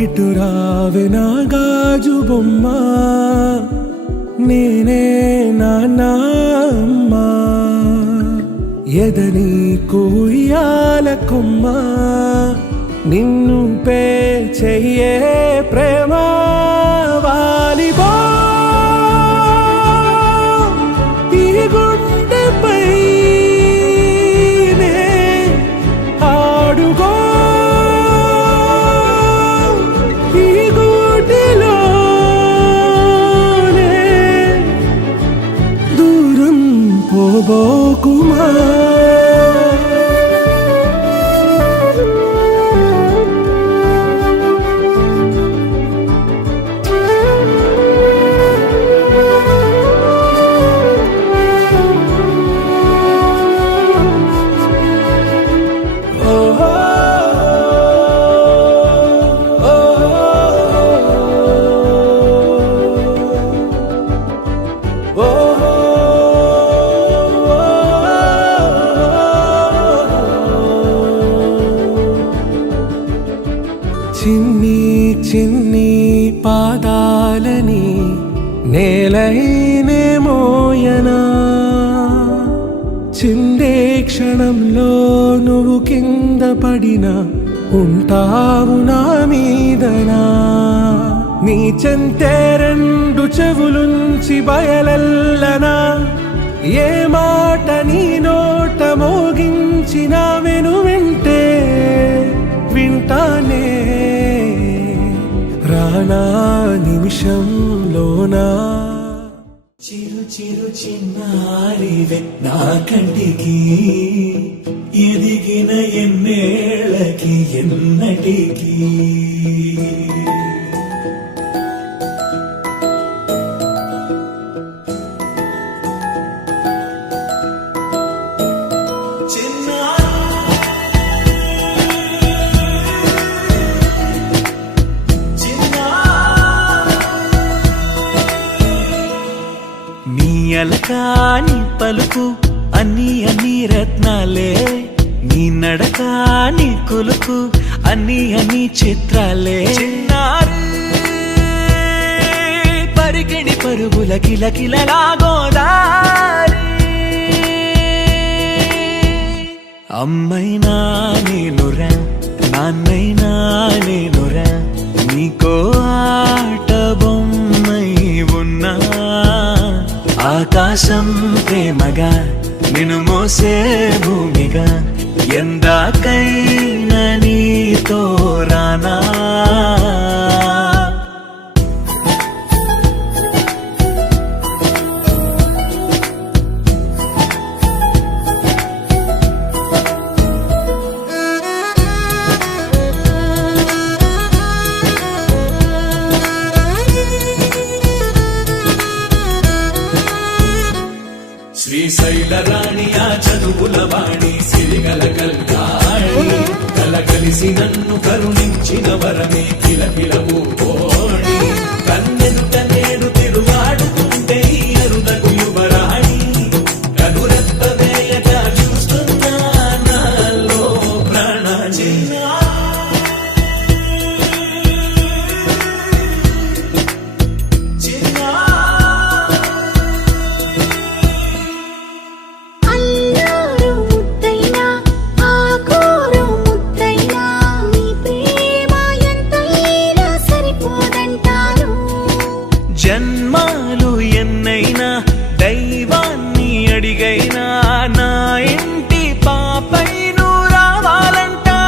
ఇటు రావే నా గాజు బొమ్మ, నేనే నాన్నమ్మ, ఎదని కుయ్యాల కొమ్మ, నిన్ను పే చెయ్యే ప్రేమ వాలిబో ఈ గుండెపై ఆడుగో పోబోకుమా చిన్ని చిన్ని పాదాలని నేలైనే మోయనా, చిందే క్షణంలో నువ్వు కింద పడినా ఉంటావు నా మీదనా, నీ చెంతే రెండు చెవులుంచి బయలెల్లనా, ఏ మాట నీ నోట మోగించిన వెను వింటే వింటానే రానా నిమిషంలోనా. చిరు చిరు చిన్నారివే నా కంటికి, ఎదిగిన ఎన్నేళ్ళకి ఎన్నటికి అలకాని పలుకు అన్ని అన్ని రత్నాలే, నీ నడకాని కులుకు అన్ని అన్ని చిత్రాలే, చిన్నారు పరికిణి పరుగుల కిలకిలలాగోదారి, అమ్మైనా నేనురా నాన్నైనా నేనురా, నీకో ఆట బొమ్మై ఉన్నా, ఆకాశం ప్రేమగా నిన్ను మోసే భూమిగా, ఎందాకైనా నీతో రానా. శ్రీశైల రాణియా చదువుల వాణి సిరిగల కల్గాణి, కలగలిసి నన్ను కరుణించిన వరమే కిలకిలవు.